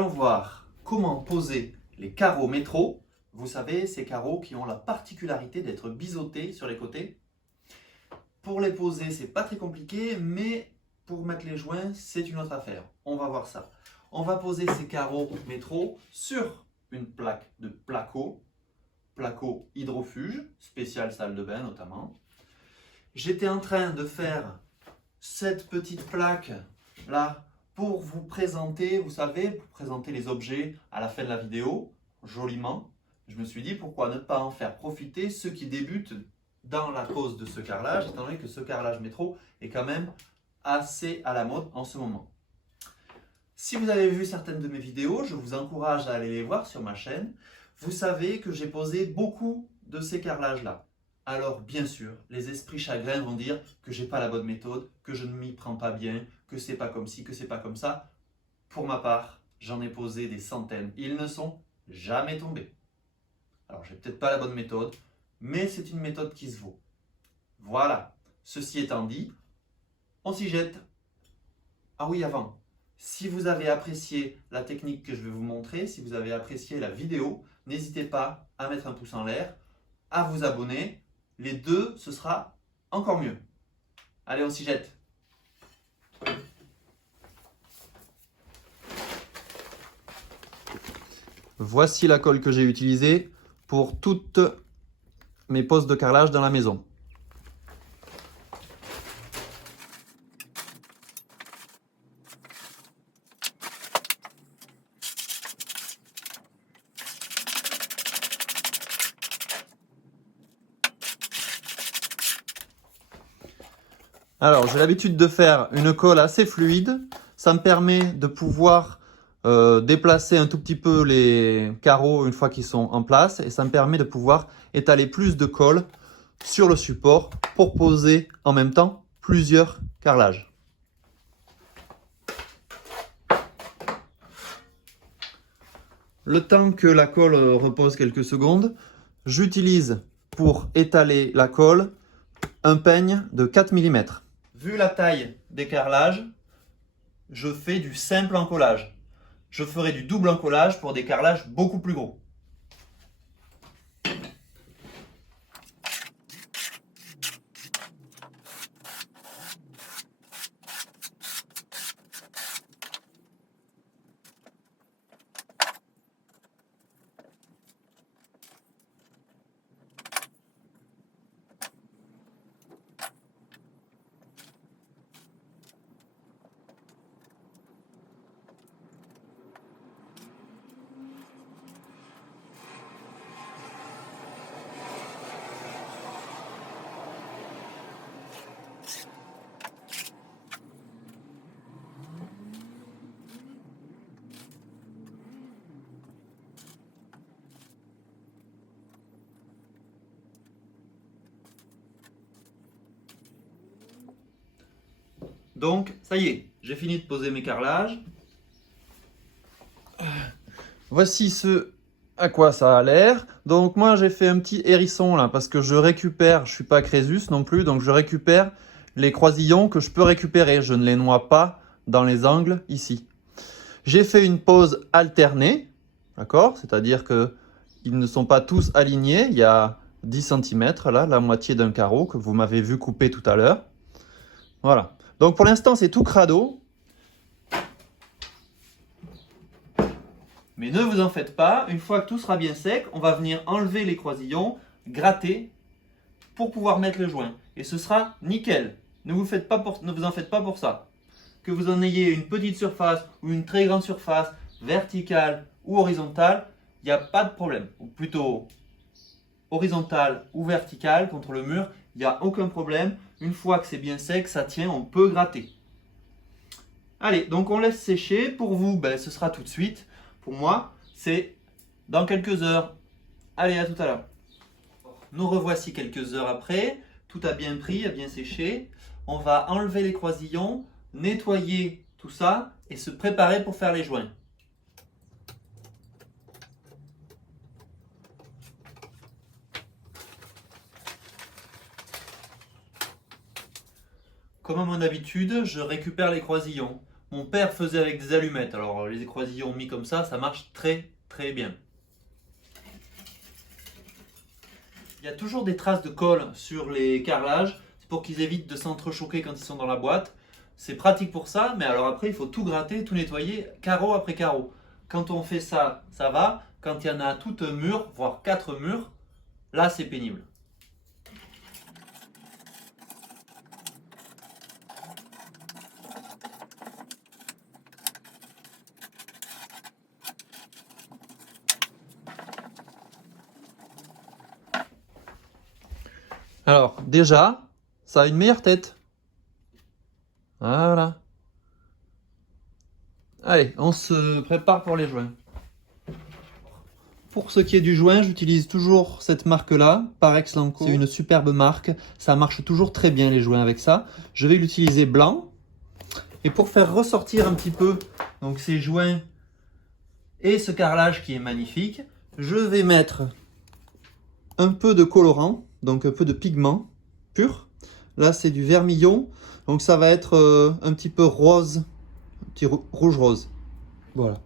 allons voir comment poser les carreaux métro. Vous savez, ces carreaux qui ont la particularité d'être biseautés sur les côtés. Pour les poser, c'est pas très compliqué, mais pour mettre les joints, c'est une autre affaire. On va voir ça. On va poser ces carreaux métro sur une plaque de placo hydrofuge, spécial salle de bain notamment. J'étais en train de faire cette petite plaque là pour vous présenter, vous savez, pour présenter les objets à la fin de la vidéo, joliment. Je me suis dit pourquoi ne pas en faire profiter ceux qui débutent dans la cause de ce carrelage, étant donné que ce carrelage métro est quand même assez à la mode en ce moment. Si vous avez vu certaines de mes vidéos, je vous encourage à aller les voir sur ma chaîne. Vous savez que j'ai posé beaucoup de ces carrelages-là. Alors bien sûr, les esprits chagrins vont dire que j'ai pas la bonne méthode, que je ne m'y prends pas bien, que c'est pas comme ci, que c'est pas comme ça. Pour ma part, j'en ai posé des centaines. Ils ne sont jamais tombés. Alors j'ai peut-être pas la bonne méthode, mais c'est une méthode qui se vaut. Voilà. Ceci étant dit, on s'y jette. Ah oui, avant. Si vous avez apprécié la technique que je vais vous montrer, si vous avez apprécié la vidéo, n'hésitez pas à mettre un pouce en l'air, à vous abonner. Les deux, ce sera encore mieux. Allez, on s'y jette. Voici la colle que j'ai utilisée pour toutes mes poses de carrelage dans la maison. Alors, j'ai l'habitude de faire une colle assez fluide. Ça me permet de pouvoir déplacer un tout petit peu les carreaux une fois qu'ils sont en place. Et ça me permet de pouvoir étaler plus de colle sur le support pour poser en même temps plusieurs carrelages. Le temps que la colle repose quelques secondes, j'utilise pour étaler la colle un peigne de 4 mm. Vu la taille des carrelages, je fais du simple encollage. Je ferai du double encollage pour des carrelages beaucoup plus gros. Donc, ça y est, j'ai fini de poser mes carrelages. Voici ce à quoi ça a l'air. Donc moi, j'ai fait un petit hérisson là, parce que je récupère, je suis pas Crésus non plus, donc je récupère les croisillons que je peux récupérer. Je ne les noie pas dans les angles ici. J'ai fait une pose alternée, d'accord? C'est-à-dire que ils ne sont pas tous alignés. Il y a 10 cm là, la moitié d'un carreau que vous m'avez vu couper tout à l'heure. Voilà. Donc pour l'instant, c'est tout crado. Mais ne vous en faites pas, une fois que tout sera bien sec, on va venir enlever les croisillons, gratter pour pouvoir mettre le joint. Et ce sera nickel. Ne vous en faites pas pour ça. Que vous en ayez une petite surface ou une très grande surface, verticale ou horizontale, il n'y a pas de problème. Ou plutôt horizontale ou verticale contre le mur, il n'y a aucun problème. Une fois que c'est bien sec, ça tient, on peut gratter. Allez, donc on laisse sécher. Pour vous, ce sera tout de suite. Pour moi, c'est dans quelques heures. Allez, à tout à l'heure. Nous revoici quelques heures après. Tout a bien pris, a bien séché. On va enlever les croisillons, nettoyer tout ça et se préparer pour faire les joints. Comme à mon habitude, je récupère les croisillons. Mon père faisait avec des allumettes. Alors les croisillons mis comme ça marche très très bien. Il y a toujours des traces de colle sur les carrelages. C'est pour qu'ils évitent de s'entrechoquer quand ils sont dans la boîte. C'est pratique pour ça, mais alors après il faut tout gratter, tout nettoyer, carreau après carreau. Quand on fait ça, ça va. Quand il y en a tout un mur, voire 4 murs, là c'est pénible. Alors déjà, ça a une meilleure tête. Voilà. Allez, on se prépare pour les joints. Pour ce qui est du joint, j'utilise toujours cette marque-là, Parex Lanco. C'est une superbe marque, ça marche toujours très bien les joints avec ça. Je vais l'utiliser blanc. Et pour faire ressortir un petit peu donc ces joints et ce carrelage qui est magnifique, je vais mettre un peu de colorant, donc un peu de pigment pur. Là c'est du vermillon, donc ça va être un petit peu rose, un petit rouge rose. Voilà.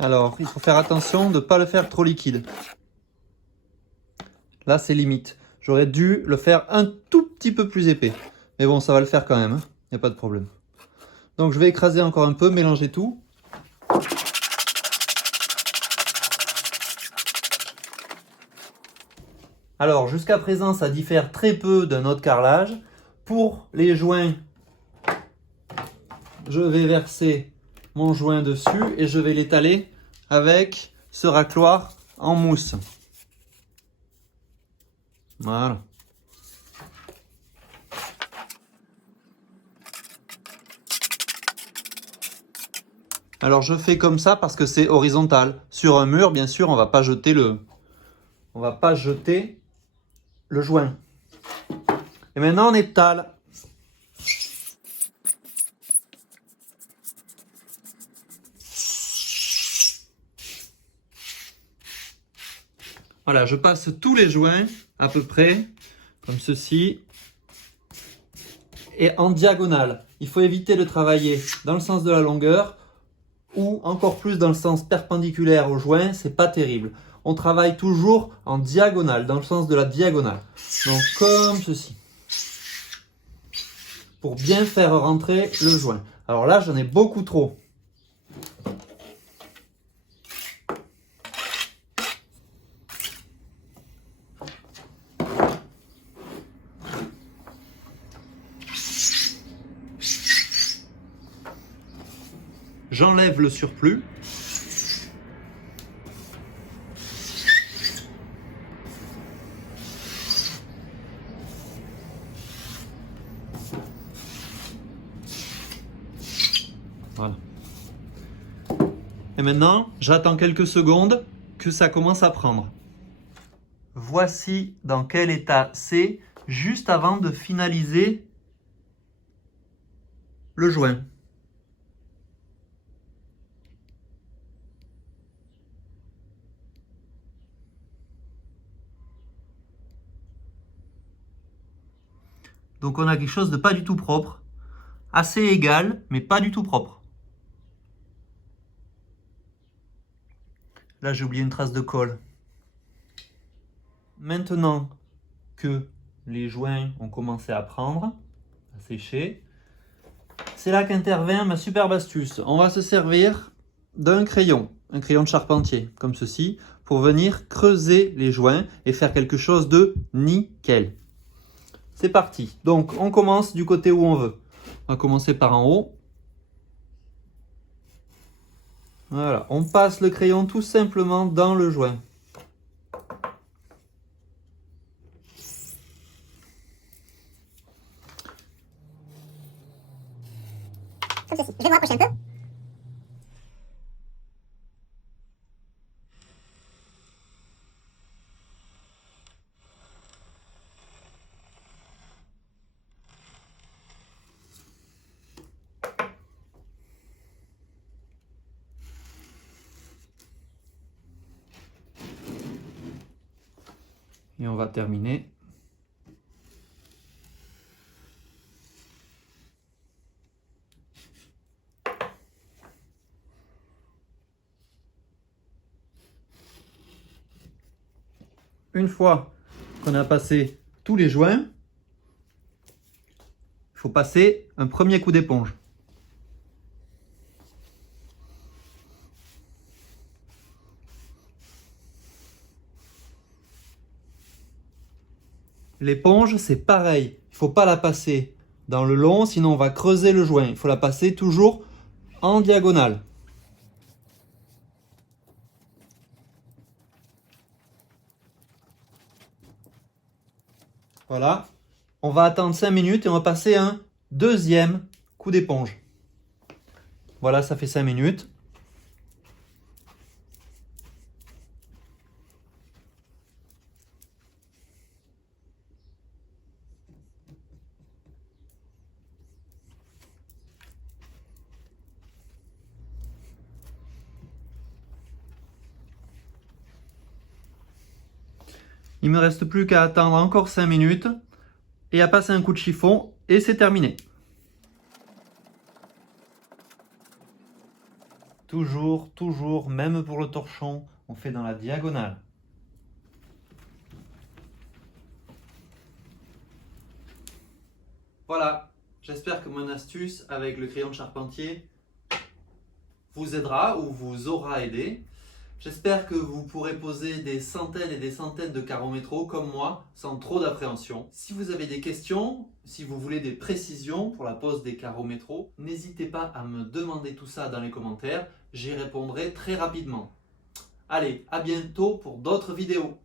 Alors, il faut faire attention de ne pas le faire trop liquide. Là, c'est limite. J'aurais dû le faire un tout petit peu plus épais. Mais bon, ça va le faire quand même. Il n'y a pas de problème. Donc, je vais écraser encore un peu, mélanger tout. Alors, jusqu'à présent, ça diffère très peu d'un autre carrelage. Pour les joints, je vais verser mon joint dessus et je vais l'étaler avec ce racloir en mousse. Voilà. Alors je fais comme ça parce que c'est horizontal. Sur un mur, bien sûr, on va pas jeter le joint. Et maintenant on étale. Voilà, je passe tous les joints à peu près comme ceci et en diagonale. Il faut éviter de travailler dans le sens de la longueur ou encore plus dans le sens perpendiculaire au joint, c'est pas terrible. On travaille toujours en diagonale, dans le sens de la diagonale. Donc comme ceci. Pour bien faire rentrer le joint. Alors là, j'en ai beaucoup trop. J'enlève le surplus. Voilà. Et maintenant, j'attends quelques secondes que ça commence à prendre. Voici dans quel état c'est juste avant de finaliser le joint. Donc on a quelque chose de pas du tout propre, assez égal, mais pas du tout propre. Là j'ai oublié une trace de colle. Maintenant que les joints ont commencé à prendre, à sécher, c'est là qu'intervient ma superbe astuce. On va se servir d'un crayon, un crayon de charpentier, comme ceci, pour venir creuser les joints et faire quelque chose de nickel. C'est parti. Donc, on commence du côté où on veut. On va commencer par en haut. Voilà. On passe le crayon tout simplement dans le joint. Comme ceci. Je vais vous rapprocher un peu. on va terminer. Une fois qu'on a passé tous les joints, il faut passer un premier coup d'éponge. L'éponge, c'est pareil. Il ne faut pas la passer dans le long, sinon on va creuser le joint. Il faut la passer toujours en diagonale. Voilà. On va attendre 5 minutes et on va passer un deuxième coup d'éponge. Voilà, ça fait 5 minutes. Il me reste plus qu'à attendre encore 5 minutes et à passer un coup de chiffon et c'est terminé. Toujours, même pour le torchon, on fait dans la diagonale. Voilà, j'espère que mon astuce avec le crayon de charpentier vous aidera ou vous aura aidé. J'espère que vous pourrez poser des centaines et des centaines de carreaux métro comme moi, sans trop d'appréhension. Si vous avez des questions, si vous voulez des précisions pour la pose des carreaux métro, n'hésitez pas à me demander tout ça dans les commentaires, j'y répondrai très rapidement. Allez, à bientôt pour d'autres vidéos.